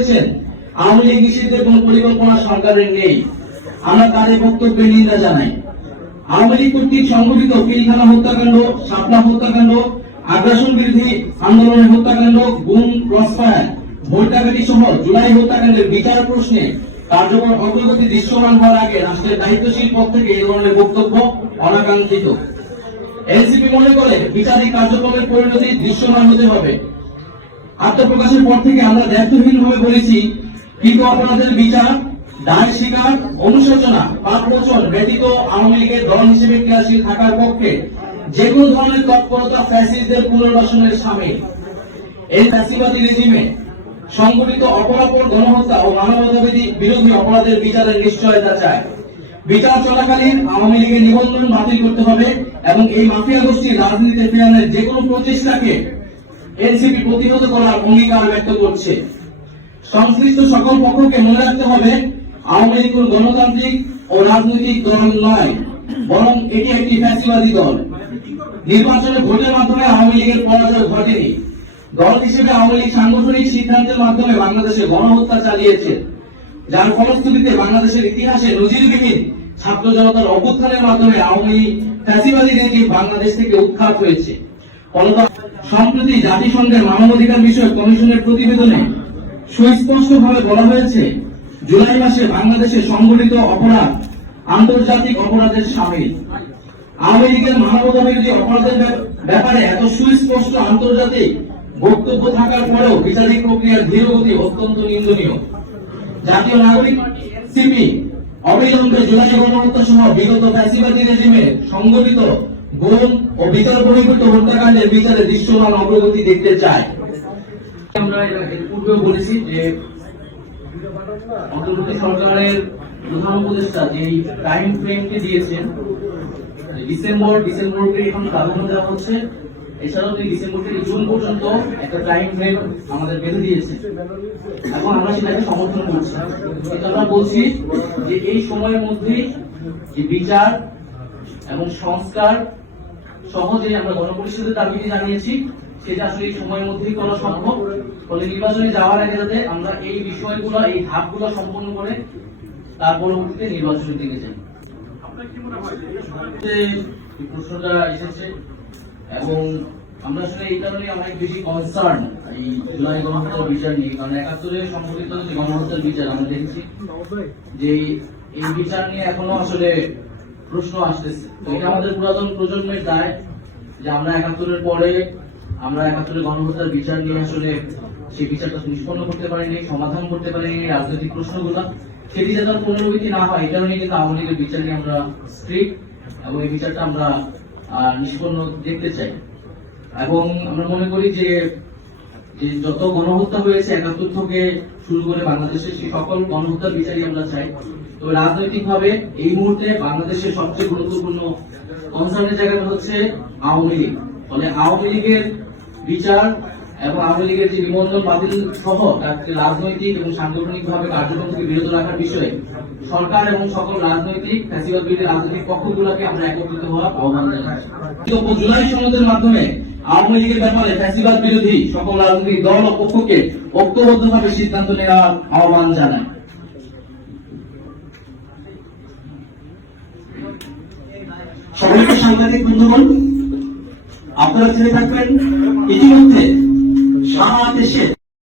বলেছেন আওয়ামী লীগ নিষিদ্ধের কোন পরিকল্পনা সরকারের নেই। আমরা তাদের বক্তব্যে নিন্দা জানাই। আওয়ামী লীগ কর্তৃক সংগঠিত পিলখানা হত্যাকাণ্ড, শাপলা হত্যাকাণ্ড, আগ্রাসন বিরোধী আন্দোলনের হত্যাকাণ্ড, গুম, ক্রসফায়ার ভোটাগাটি সহ জুলাই হত্যাকাণ্ডের বিচার প্রশ্নে কার্যকর অগ্রগতি দৃশ্যমান হওয়ার আগে রাষ্ট্রের দায়িত্বশীল পদ থেকে এই ধরনের বক্তব্য অনাকাঙ্ক্ষিত। এনসিপি মনে করে বিচারিক কার্যক্রমের পরিণতি দৃশ্যমান হতে হবে। আত্মপ্রকাশের পর থেকে আমরা দায়িত্বহীন ভাবে বলেছি কৃত অপরাধের বিচার, দায় স্বীকার, অনুশোচনা পাপ মোচন ব্যতীত আওয়ামী লীগের দল হিসেবে ক্রিয়াশীল থাকার পক্ষে যে কোনো ধরনের তৎপরতা ফ্যাসিস্টদের পুনর্বাসনের সামিল এই ফ্যাসিবাদী রেজিমে সংগঠিত অপরাপর গণহত্যা ও মানবতাবিধি বিরোধী অপরাধের বিচারের নিশ্চয়তা চায় বিচার চলাকালীন আওয়ামী লীগের নিবন্ধন বাতিল করতে হবে এবং এই মাফিয়া গোষ্ঠীর রাজনীতিতে ফেরানোর যে কোনো প্রচেষ্টাকে এনসিপি প্রতিহত করার অঙ্গীকার ব্যক্ত করছে। সংশ্লিষ্ট সকল পক্ষকে মনে রাখতে হবে, আওয়ামী লীগ গণতান্ত্রিক ও রাজনৈতিক দল নয়, বরং এটি একটি ফ্যাসিবাদী দল। নির্বাচনে ভোটের মাধ্যমে আওয়ামী লীগের পরাজয় ঘটেনি। দল হিসেবে আওয়ামী লীগ সাংগঠনিক সিদ্ধান্তের মাধ্যমে বাংলাদেশে গণহত্যা চালিয়েছে। যার ফলশ্রুতিতে বাংলাদেশের ইতিহাসে নজিরবিহীন ছাত্র জনতার অভ্যুত্থানের মাধ্যমে আওয়ামী লীগ ফ্যাসিবাদী রেজিম বাংলাদেশ থেকে উৎখাত হয়েছে। সম্প্রতি জাতিসংঘের মানবাধিকার বিষয়ক কমিশনের প্রতিবেদনে সুস্পষ্টভাবে বলা হয়েছে, জুলাই মাসে বাংলাদেশে সংগঠিত অপরাধ আন্তর্জাতিক অপরাধের সামিল। আওয়ামী লীগের মানবতা বিরোধী অপরাধের ব্যাপারে এত সুস্পষ্ট আন্তর্জাতিক বক্তব্য থাকার পরেও বিচারিক প্রক্রিয়ার ধীরগতি অত্যন্ত নিন্দনীয়। জাতীয় নাগরিক সিপি অবিলম্বে জুলাই গণহত্যা সহ বিগত ফ্যাসিবাদী রেজিমে সংগঠিত গুম ও বিচার বহির্ভূত হত্যাকাণ্ডের বিচারে দৃশ্যমান অগ্রগতি দেখতে চায়। আমরা পূর্বেও বলেছি যে অন্তর্বর্তী সরকারের প্রধান উপদেষ্টা যে টাইম ফ্রেমটি দিয়েছেন ডিসেম্বর, ডিসেম্বরকে এখন দেওয়া হচ্ছে। এছাড়াও তিনি ডিসেম্বর থেকে জুন পর্যন্ত একটা টাইম ফ্রেম আমাদের বেঁধে দিয়েছে এবং আমরা সেটাকে সমর্থন করছি। কিন্তু আমরা বলছি যে এই সময়ের মধ্যেই যে বিচার এবং সংস্কার সহজে আমরা গণপরিষদের দাবিটি জানিয়েছি সেটা আসলে এই সময়ের মধ্যেই করা সম্ভব। ফলে নির্বাচনে যাওয়ার আগে যাতে আমরা এই বিষয়গুলো এই ধাপগুলো সম্পন্ন করে তার পরবর্তীতে নির্বাচনের দিকে যাই। এই প্রশ্নটা এসেছে এবং আমরা আসলে এই কারণে অনেক বেশি কনসার্ন এই জুলাই গণহত্যার বিচার নিয়ে কারণ একাত্তরে যে গণহত্যার বিচার আমরা দেখেছি যে এই বিচার নিয়ে এখনও আসলে প্রশ্ন আসতেছে। এটা আমাদের পুরাতন প্রজন্মের দায় যে আমরা একাত্তরের পরে আমরা একাত্তরের গণহত্যার বিচার নিয়ে আসলে সেই বিচারটা নিষ্পন্ন করতে পারিনি, সমাধান করতে পারিনি, রাজনৈতিক প্রশ্নগুলো। সেটি যাতে পুনরাবৃত্তি না হয়, এই কারণে কিন্তু আওয়ামী লীগের বিচার নিয়ে আমরা স্ট্রিক্ট এবং এই বিচারটা আমরা নিষ্পন্ন দেখতে চাই। এবং আমরা মনে করি যে যে যত গণহত্যা হয়েছে, একাত্তর থেকে শুরু করে বাংলাদেশের সেই সকল গণহত্যার বিচারই আমরা চাই। তো রাজনৈতিক ভাবে এই মুহূর্তে বাংলাদেশের সবচেয়ে গুরুত্বপূর্ণ কনসার্নের জায়গাটা হচ্ছে আওয়ামী লীগ। ফলে আওয়ামী লীগের বিচার এবং আওয়ামী লীগের যে নিবন্ধন বাতিল সহ তাকে রাজনৈতিক এবং সাংগঠনিক ভাবে কার্যক্রম থেকে বিরত রাখার বিষয়ে সরকার এবং সকল রাজনৈতিক ফ্যাসিবাদ বিরোধী রাজনৈতিক পক্ষগুলোকে আমরা একত্রিত হওয়ার আহ্বান তো জুলাই সনদের মাধ্যমে আওয়ামী লীগের ব্যাপারে ফ্যাসিবাদ বিরোধী সকল রাজনৈতিক দল ও পক্ষকে ঐক্যবদ্ধভাবে সিদ্ধান্ত নেওয়ার আহ্বান জানায়। সকলকে সাংবাদিক বন্ধুগণ, আপনারা জেনে থাকবেন। ইতিমধ্যে সারা দেশে